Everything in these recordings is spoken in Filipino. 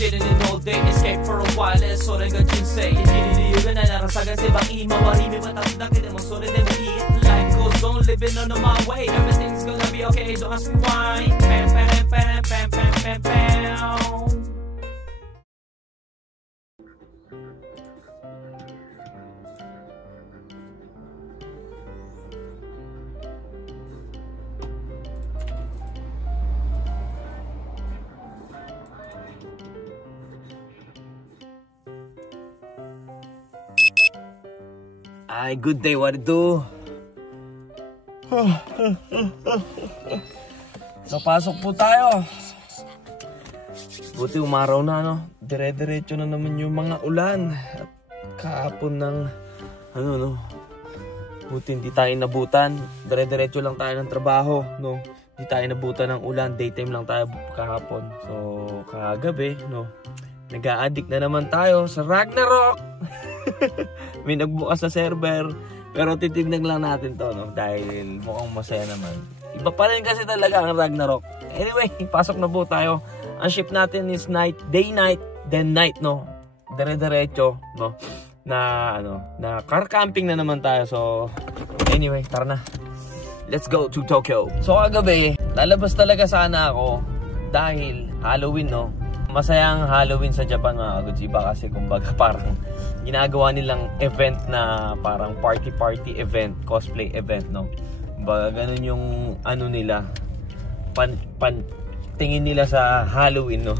sitting in all day, escape for a while,それが人生。生きる理由がないなら探せばいい。周り見渡すだけでもそれでもいい。Life goes on, living on my way. Everything's gonna be okay, don't ask me why. Pam, pam, pam, pam, pam, pam, pam. Ay, good day, what to do? So, pasok po tayo. Buti umaraw na, no? Dire-diretso na naman yung mga ulan. At kahapon ng, buti hindi tayo nabutan. Dire-diretso lang tayo ng trabaho, no? Hindi tayo nabutan ng ulan. Daytime lang tayo kahapon. So, kagabi, no? Nag-a-addict na naman tayo sa Ragnarok. May nagbukas sa server. Pero titignan lang natin to, no? Dahil mukhang masaya naman. Iba pa rin kasi talaga ang Ragnarok. Anyway, pasok na po tayo. Ang shift natin is night, day, night, then night, no? Dire-diretso, no? Na car camping na naman tayo. So, anyway, tara na. Let's go to Tokyo. So, kagabi, lalabas talaga sana ako dahil Halloween, no? Masayang Halloween sa Japan, mga kagods. Iba kasi kumbaga parang ginagawa nilang event na parang party event, cosplay event, no? Kumbaga ganun yung ano nila, tingin nila sa Halloween, no?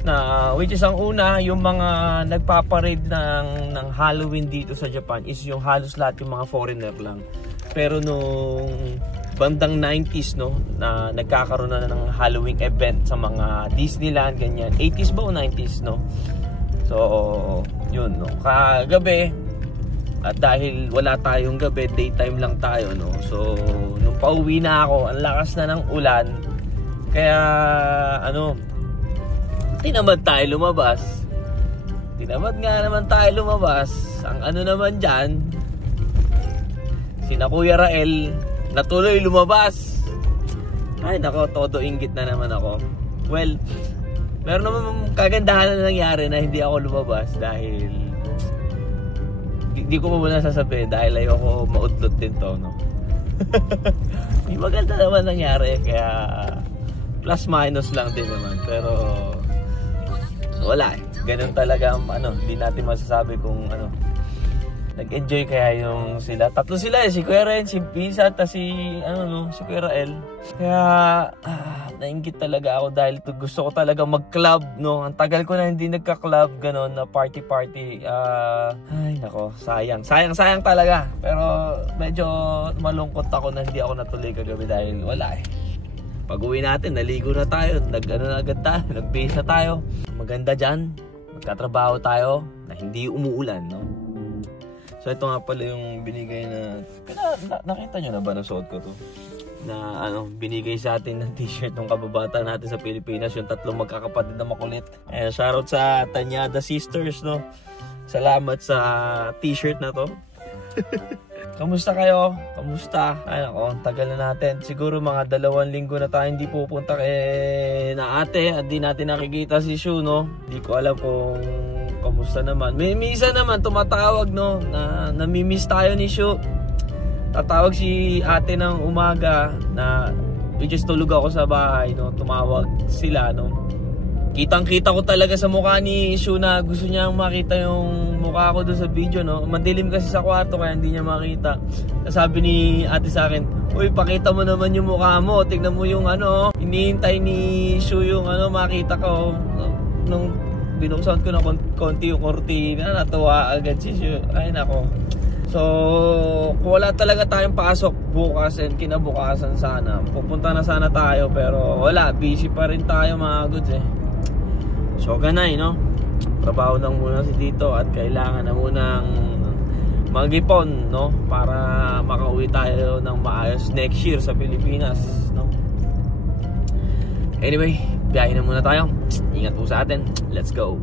Na which is ang una, yung mga nagpaparade ng Halloween dito sa Japan is yung halos lahat yung mga foreigner lang. Pero nung bandang 90s, no, na nagkakaroon na ng Halloween event sa mga Disneyland, ganyan. 80s ba o 90s, no? So, yun, no. Kagabi, at dahil wala tayong gabi, daytime lang tayo, no. So, nung pauwi na ako, ang lakas na ng ulan. Kaya, tinamad tayo lumabas. Tinamad nga naman tayo lumabas. Ang naman dyan, sina Kuya Rael, natuloy lumabas. Ay nako, todo inggit na naman ako. Well, meron naman kagandahan na nangyari na hindi ako lumabas dahil hindi ko pa muna sasabihin dahil ayoko mautlot din to, no? May maganda naman nangyari, kaya plus minus lang din naman. Pero wala eh. Ganun talaga hindi natin masasabi kung nag-enjoy kaya yung sila. Tatlo sila eh. Si Kuya Ren, si Pisa, at si Kuya Rael. Kaya, nainggit talaga ako dahil gusto ko talaga mag-club, no? Ang tagal ko na hindi nagka-club, gano'n, na party. Ay, nako, sayang talaga. Pero, medyo malungkot ako na hindi ako natuloy kagabi dahil wala eh. Pag-uwi natin, naligo na tayo. Agad tayo, nag-base na tayo. Maganda dyan, magkatrabaho tayo na hindi umuulan, no? So ito nga pala yung binigay na nakita nyo na ba na suot ko to? Na binigay sa atin ng t-shirt ng kababata natin sa Pilipinas, yung tatlong magkakapatid na makulit. Shoutout sa Tanyada Sisters, no? Salamat sa t-shirt na to. Kamusta kayo? Kamusta? Ay nako, tagal na natin. Siguro mga 2 linggo na tayo hindi pupunta kay na ate at di natin nakikita si Shu, no? Di ko alam kung kamusta naman. May isa naman tumatawag, no, na namimiss tayo ni Shu. Tatawag si ate ng umaga na which is tulog ako sa bahay, no. Tumawag sila, no. Kitang-kita ko talaga sa mukha ni Shu na gusto niyang makita yung mukha ko doon sa video, no. Madilim kasi sa kwarto kaya hindi niya makita. Sabi ni ate sa akin, "Uy, pakita mo naman yung mukha mo. Tingnan mo yung hinihintay ni Shu yung makita ko." Nung binuksan ko na konti yung kortina, natuwa agad si Shu. Ay nako. So, kung wala talaga tayong pasok bukas and kinabukasan sana, pupunta na sana tayo, pero wala, busy pa rin tayo mga goods eh. So, ganay, no? Trabaho lang muna si Tito at kailangan na munang mag-ipon, no? Para makauwi tayo ng maayos next year sa Pilipinas, no? Anyway, biyahe na muna tayo. Ingat po sa atin. Let's go.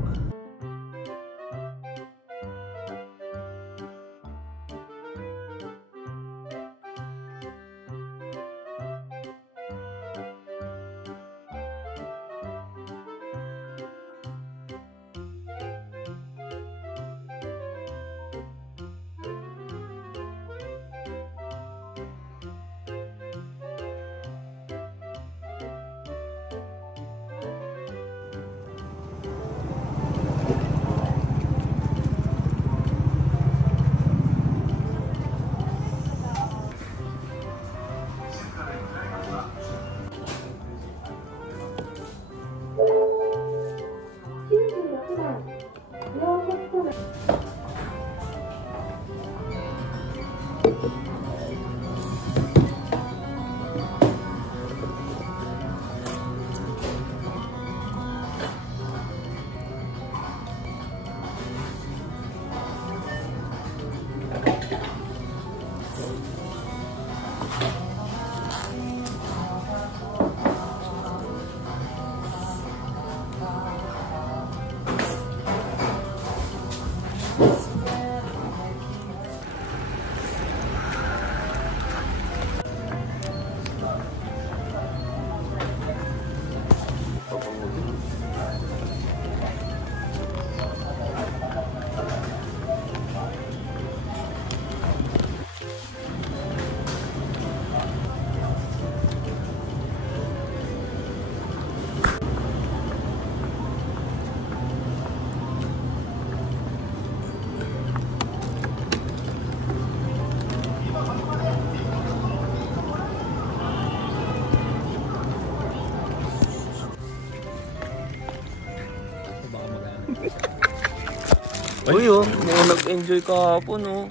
Uy, mga nag-enjoy kahapon, oh.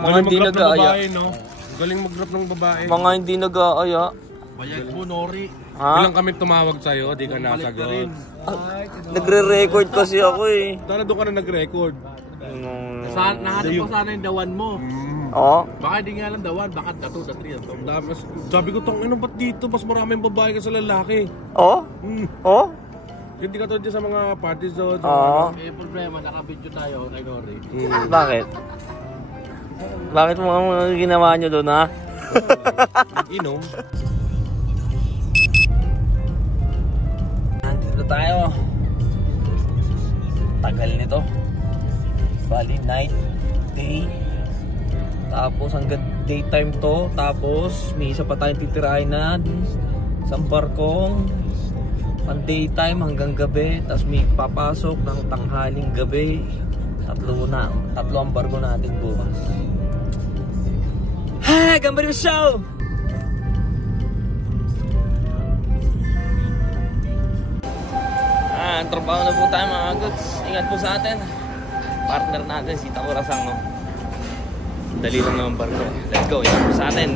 Mga hindi nag-aaya. No? Galing mag-rap ng babae. Mga hindi nag-aaya. Bayad mo, Nori. Ha? Ilang kami tumawag sa'yo, di ka nasagot. Nagre-record kasi ako eh. Sana doon ka na nag-record. Nahanap ko sana yung dawan mo. Oo. Baka hindi nga lang dawan, baka dato, datri. Sabi ko, ano ba't dito? Mas maraming babae ka sa lalaki. Oo? Oo? Hindi ka to dyan sa mga parties doon. Oo. Eh, problema, naka-video tayo kay Nori. Bakit? Bakit mo ang ginawa nyo doon, ha? Inom. Nandito tayo. Tagal nito. Bali, night, day. Tapos hanggang daytime to. Tapos may isa pa tayong titirahin na isang barkong pang daytime hanggang gabi. Tapos may papasok ng tanghaling gabi. Tatlo ang barko natin bukas. Ha! Gambari mo show! Trabaho na po tayo mga goods. Ingat po sa atin. Partner natin si Takurasang, no? Dali lang naman barko. Let's go, ingat po sa atin.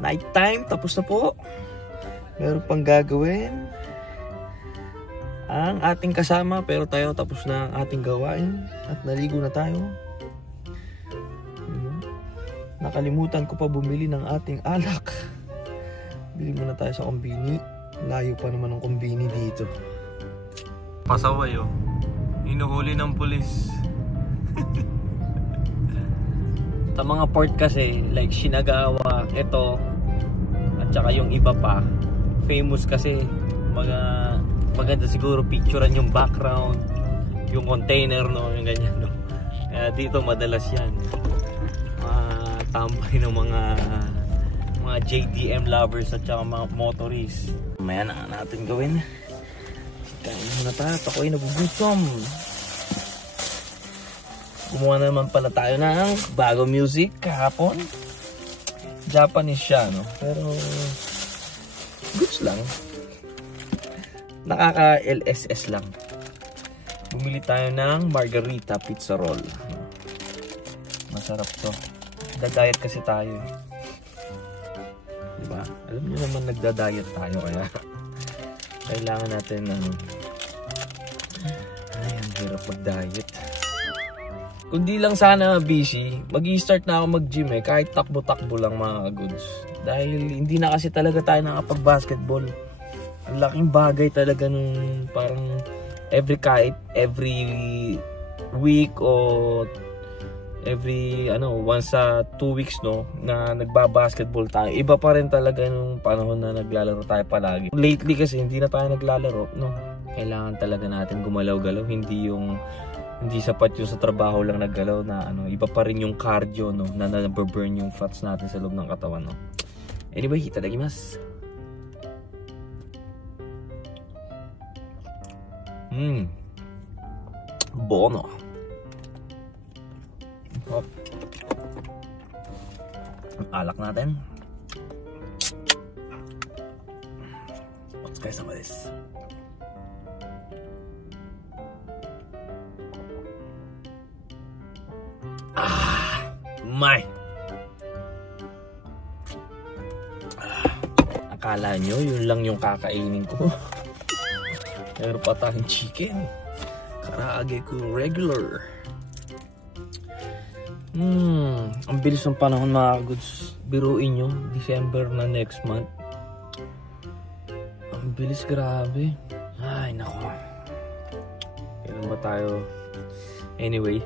Night time, tapos na po. Meron pang gagawin ang ating kasama, pero tayo tapos na ang ating gawain at naligo na tayo. Nakalimutan ko pa bumili ng ating alak. Bili muna tayo sa kombini. Layo pa naman ng kombini dito. Pasaway, oh. Hinuhuli ng pulis. Sa mga port kasi, like Shinagawa, ito, at saka yung iba pa, famous kasi, maganda siguro picturean yung background, yung container, no, yung ganyan, no. Kaya dito madalas yan, tambay ng mga JDM lovers at saka mga motorists. Mamaya na natin gawin. Kain muna tayo, ako'y nagugutom. Gumawa naman pala tayo ng bagong music kahapon. Japanese siya, no? Pero goods lang. Nakaka-LSS lang. Bumili tayo ng margarita pizza roll. Masarap to. Nagda-diet kasi tayo. Diba? Alam niyo naman nagda-diet tayo kaya kailangan natin ay, ang hirap mag-diet. Kundi lang sana busy, mag-i-start na ako mag-gym kahit takbo-takbo lang mga goods. Dahil hindi na kasi talaga tayo nakapag-basketball. Ang laking bagay talaga nung parang every week o every once sa 2 weeks no na nagba-basketball tayo. Iba pa rin talaga nung panahon na naglalaro tayo palagi. Lately kasi hindi na tayo naglalaro no. Kailangan talaga natin gumalaw-galaw, hindi sapat yung sa trabaho lang naggalaw na iba pa rin yung cardio no na na-burn yung fats natin sa loob ng katawan no. Anyway, itadakimasu. Bono. Hop. Alak natin. Otsukaresama desu. Umay. Akala nyo yun lang yung kakainin ko. Meron pa tayong chicken. Karaage ko regular. Ang bilis ng panahon mga goods. Biruin nyo, December na next month. Ang bilis, grabe. Ay nako. Kailan ba tayo? Anyway.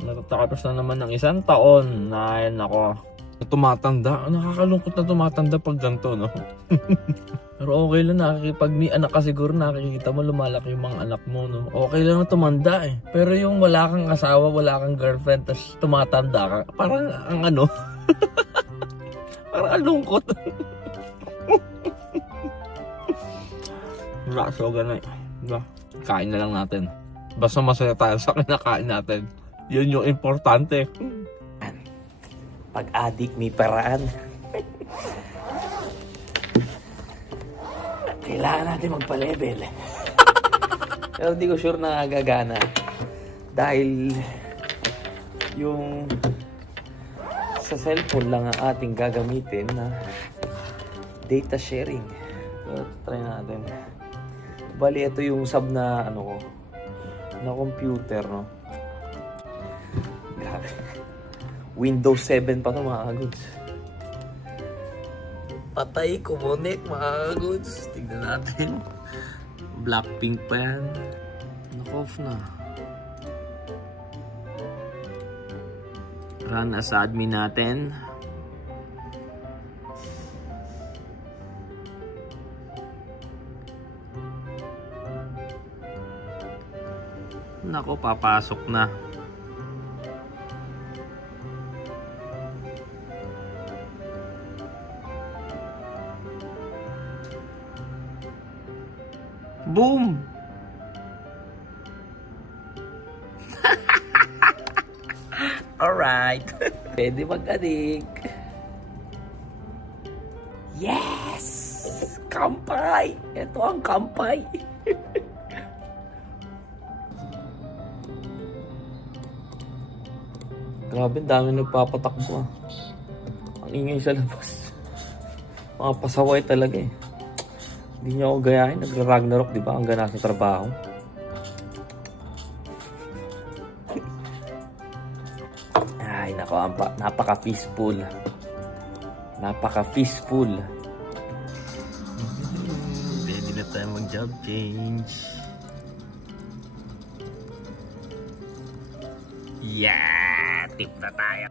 Natatapos na naman ng 1 taon. Ay nako. Tumatanda. Nakakalungkot na tumatanda pag ganito, no? Pero okay lang, pag may anak ka siguro nakikita mo lumalaki yung mga anak mo, no? Okay lang na tumanda eh. Pero yung wala kang asawa, wala kang girlfriend, tapos tumatanda ka, parang ang parang ang lungkot. Wala, so ganun. Diba? Kain na lang natin. Basta masaya tayo sa kinakain natin. Yun yung importante. Pag-addict may paraan. Kailangan natin magpa-level. Pero di ko sure na gagana. Dahil yung sa cellphone lang ang ating gagamitin na data sharing. So, try natin. Bali, ito yung sub na na computer, no? Grabe. Windows 7 pa ito mga goods. Patay, kumunik mga goods. Tignan natin. Blackpink pa yan. Naka-off na. Run as admin natin. Nako, papasok na. Boom! Alright. Pwede mag-adik. Yes! Kampay! Ito ang kampay. Grabe, dami nagpapatakbo. Ang ingay sa labas. Mga pasaway talaga eh. Hindi niyo ako gayahin, nagra-Ragnarok, di ba? Ang gana sa trabaho. Ay, nako, napaka-peaceful. Napaka-peaceful. Ready na tayo mag-job change. Yeah! Tip na tayo.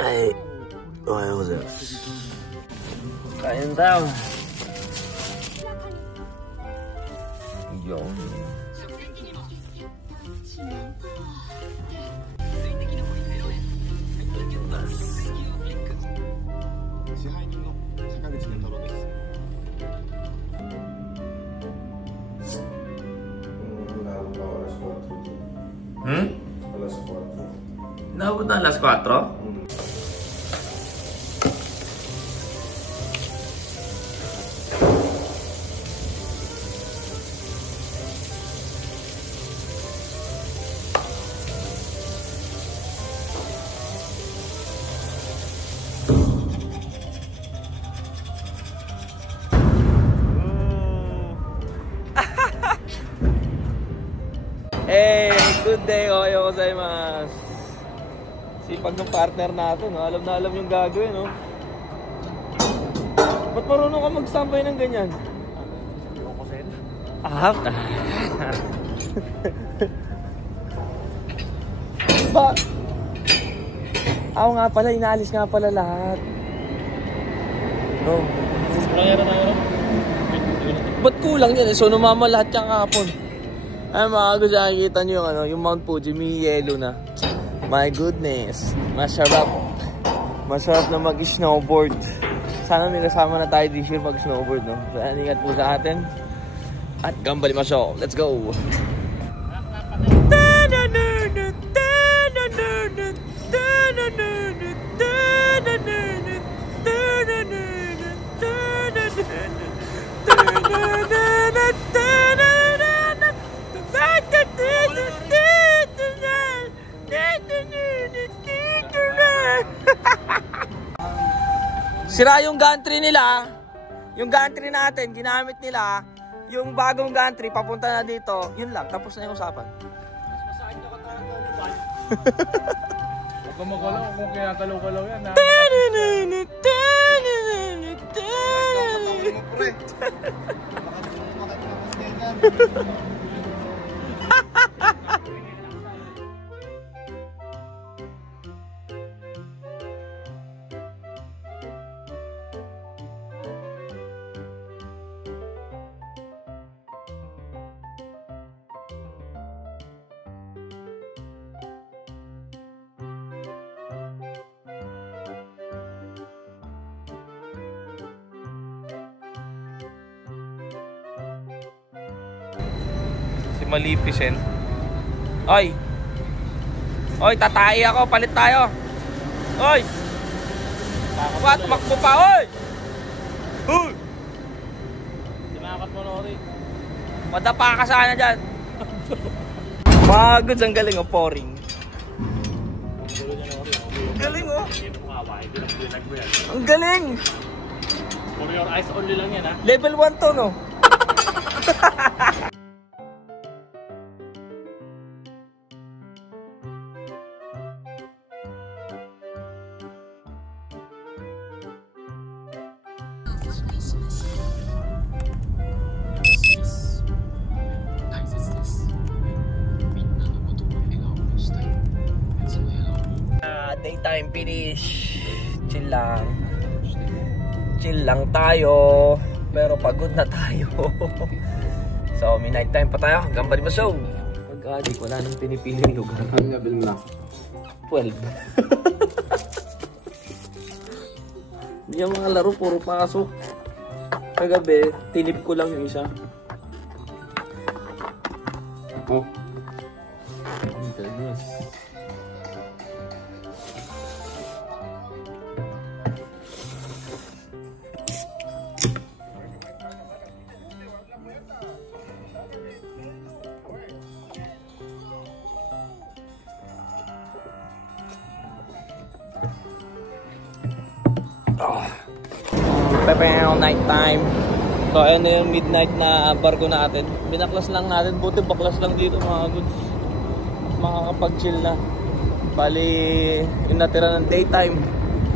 Ay, ohayou gozaimasu. Kain tayo. Yun. Naabot na alas 4? Hey, good day, oyo gozaimasu. Sipag ng partner natin, no? Alam na alam yung gagawin, no? Ba't marunong ka mag-standby ng ganyan? Ah, ba? Ako nga pala, inaalis nga pala lahat. No. Ba't kulang yan? So, numama lahat yung kahapon. Ay, mga gusto, nakikita nyo yung, yung Mount Fuji, may yellow na. My goodness. Masarap. Masarap na mag-snowboard. Sana may kasama na tayo this year mag-snowboard, no? So, ingat po sa atin. At gambalimasyo. Let's go! Sira yung gantry nila. Yung gantry natin, ginamit nila. Yung bagong gantry, papunta na dito. Yun lang, tapos na yung usapan. Mas masakit na katawan ko ulit. Huwag ka magalaw kung kaya galaw-galaw yan. Malipisin. Oy! Oy, tatay ako, palit tayo. Oy! Ba, tumakbo pa, oy! Hoy! Tinakat mo na rin. Madapa ka sana dyan. Mga goods, ang galing, pouring. Ang galing, oh. Ang galing! For your eyes only lang yan, ha? Level 1 to, no? Daytime finish. Chill lang. Chill lang tayo. Pero pagod na tayo. So, may night time pa tayo. Gambali ba so? Pag-adik, wala nang pinipiling lugar. Ang level na? 12. Yung mga laro, puro pasok. Kagabi, tinip ko lang yung isa. Oh. Pepew, night time. So ayun na yung midnight na barko natin. Binaklas lang natin, buti baklas lang dito mga goods. Makakapag-chill na. Bali, yung natira ng daytime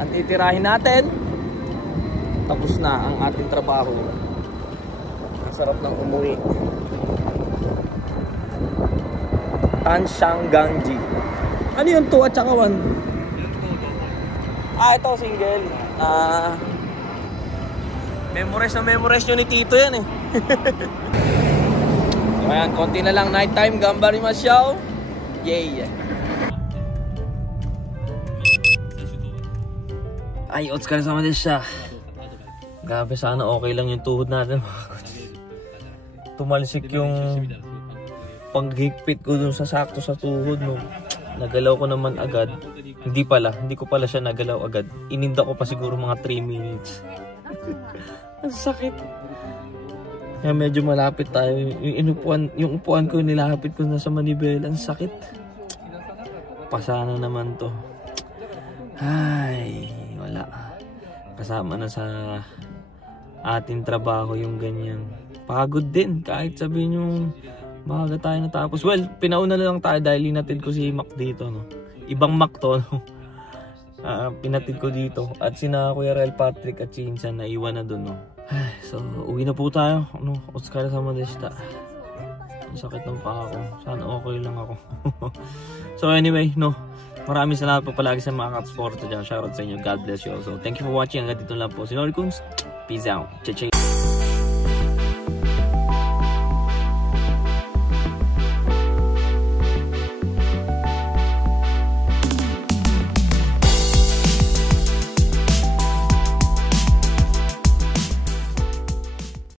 at itirahin natin. Tapos na ang ating trabaho. Ang sarap ng umuwi. Tanshanggangji. Ano yung 2 at saka 1? Ito single. Memorize nyo ni Tito yan eh. So ayan, konti na lang nighttime. Gambarimasyou. Yay! Ay, otsukare-sama desu. Grabe, sana okay lang yung tuhod natin. Tumalsik yung paghigpit ko dun sa sakto sa tuhod, no. Nagalaw ko naman agad. Hindi ko pala siya nagalaw agad. Ininda ko pa siguro mga 3 minutes. Ang sakit. Kaya medyo malapit tayo. Yung upuan ko, nilapit ko na sa manibela. Ang sakit. Pasana naman to. Ay, wala. Kasama na sa ating trabaho yung ganyan. Pagod din. Kahit sabihin yung Maaga tayo natapos. Well, pinauna na lang tayo dahil inatid ko si Mac dito, no? Ibang Mac to, no? Pinatid ko dito. At sina Kuya Rel, Patrick at Chinsan na iwan na dun, no? So, uwi na po tayo, no? Otsukare sama deshita. Ang sakit ng paa ko. Sana okay lang ako. So anyway, no? Maraming salamat po palagi sa mga katsporto dyan. Shoutout sa inyo. God bless you also. Thank you for watching. Hanggang dito lang po. Si Norikuns. Peace out. Cha-cha.